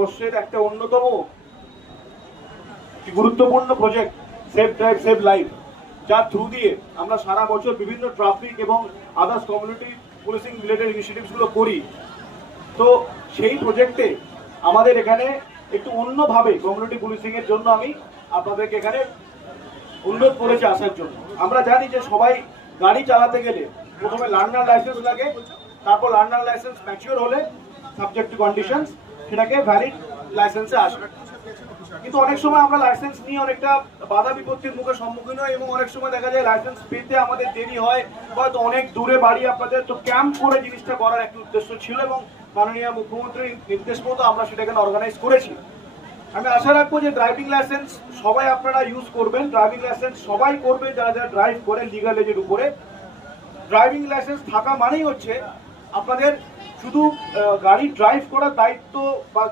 ভারতবর্ষের একটা অন্যতম গুরুত্বপূর্ণ project save drive save life যার থ্রু দিয়ে আমরা সারা বছর বিভিন্ন ট্রাফিক এবং আদার্স কমিউনিটি পুলিশিং রিলেটেড ইনিশিয়েটিভসগুলো করি। তো সেই প্রজেক্টে আমাদের এখানে একটু অন্যভাবে কমিউনিটি পুলিশিং এর জন্য আমি আপনাদেরকে এখানে অনুরোধ করেছে আসার জন্য। আমরা জানি যে সবাই গাড়ি চালাতে গেলে প্রথমে লার্নার লাইসেন্স লাগে, তারপর লার্নার লাইসেন্স ম্যাচিওর হলে সাবজেক্ট টু কন্ডিশনস সেটাকে ভ্যালিড লাইসেন্সে আসবে। কিন্তু অনেক সময় আমরা লাইসেন্স নিয়ে অনেকটা বাধা বিপত্তির মুখে সম্মুখীন হই এবং অনেক সময় দেখা যায় লাইসেন্স পেতে আমাদের দেরি হয়, হয়তো অনেক দূরে বাড়ি আপনাদের। তো ক্যাম্প করে জিনিসটা করার একটা উদ্দেশ্য ছিল এবং মাননীয় মুখ্যমন্ত্রীর নির্দেশ মতো আমরা সেটাকে অর্গানাইজ করেছি। আমি আশা রাখব যে ড্রাইভিং লাইসেন্স সবাই আপনারা ইউজ করবেন। ড্রাইভিং লাইসেন্স সবাই করবে, যারা যারা ড্রাইভ করে লিগাল এজের উপরে। ড্রাইভিং লাইসেন্স থাকা মানেই হচ্ছে আপনাদের শুধু গাড়ি ড্রাইভ করার দায়িত্ব বা